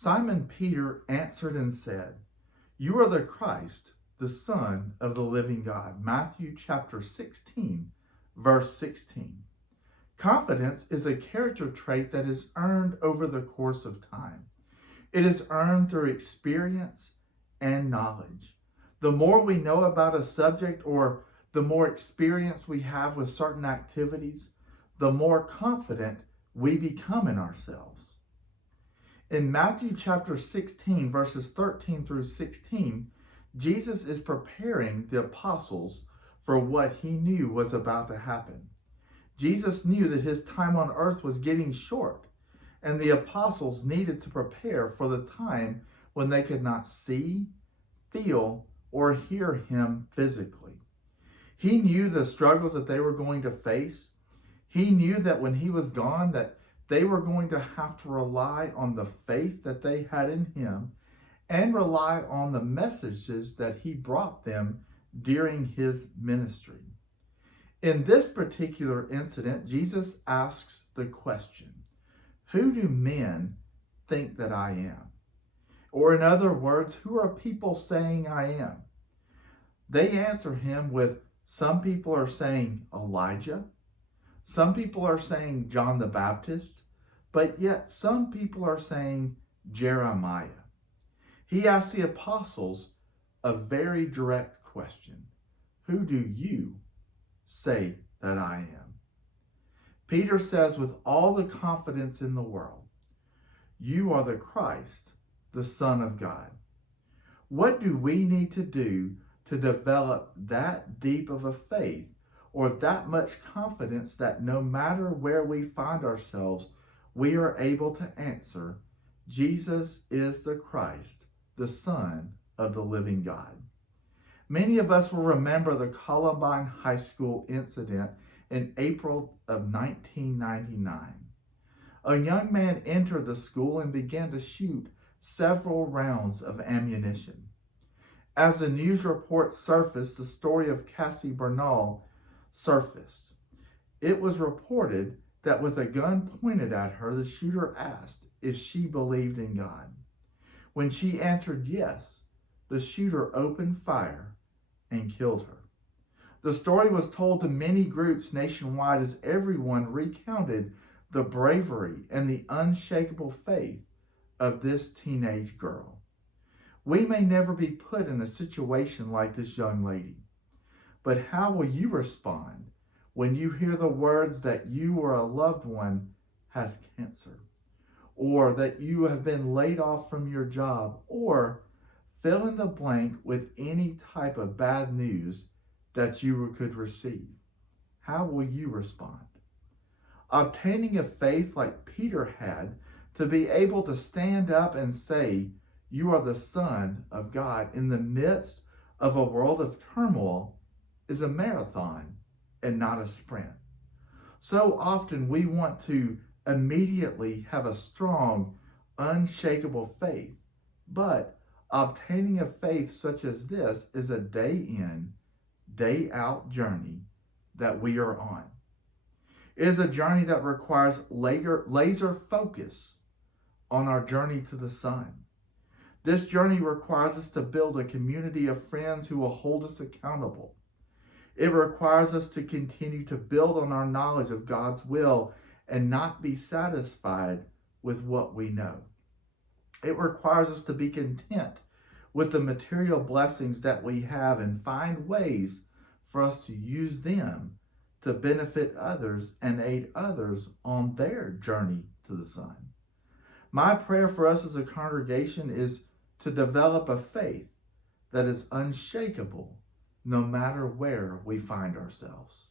Simon Peter answered and said, "You are the Christ, the Son of the living God." Matthew chapter 16, verse 16. Confidence is a character trait that is earned over the course of time. It is earned through experience and knowledge. The more we know about a subject or the more experience we have with certain activities, the more confident we become in ourselves. In Matthew chapter 16, verses 13 through 16, Jesus is preparing the apostles for what he knew was about to happen. Jesus knew that his time on earth was getting short, and the apostles needed to prepare for the time when they could not see, feel, or hear him physically. He knew the struggles that they were going to face. He knew that when he was gone, that they were going to have to rely on the faith that they had in him and rely on the messages that he brought them during his ministry. In this particular incident, Jesus asks the question, "Who do men think that I am?" Or in other words, who are people saying I am? They answer him with, some people are saying Elijah, some people are saying John the Baptist, but yet some people are saying Jeremiah. He asks the apostles a very direct question. Who do you say that I am? Peter says with all the confidence in the world, "You are the Christ, the Son of God." What do we need to do to develop that deep of a faith or that much confidence that no matter where we find ourselves, we are able to answer, Jesus is the Christ, the Son of the living God? Many of us will remember the Columbine High School incident in April of 1999. A young man entered the school and began to shoot several rounds of ammunition. As the news report surfaced, the story of Cassie Bernal surfaced. It was reported that with a gun pointed at her, the shooter asked if she believed in God. When she answered yes, the shooter opened fire and killed her. The story was told to many groups nationwide as everyone recounted the bravery and the unshakable faith of this teenage girl. We may never be put in a situation like this young lady, but how will you respond when you hear the words that you or a loved one has cancer, or that you have been laid off from your job, or fill in the blank with any type of bad news that you could receive? How will you respond? Obtaining a faith like Peter had to be able to stand up and say, "You are the Son of God," in the midst of a world of turmoil is a marathon and not a sprint. So often we want to immediately have a strong, unshakable faith, but obtaining a faith such as this is a day in, day out journey that we are on. It is a journey that requires laser focus on our journey to the Son. This journey requires us to build a community of friends who will hold us accountable. It requires us to continue to build on our knowledge of God's will and not be satisfied with what we know. It requires us to be content with the material blessings that we have and find ways for us to use them to benefit others and aid others on their journey to the Son. My prayer for us as a congregation is to develop a faith that is unshakable no matter where we find ourselves.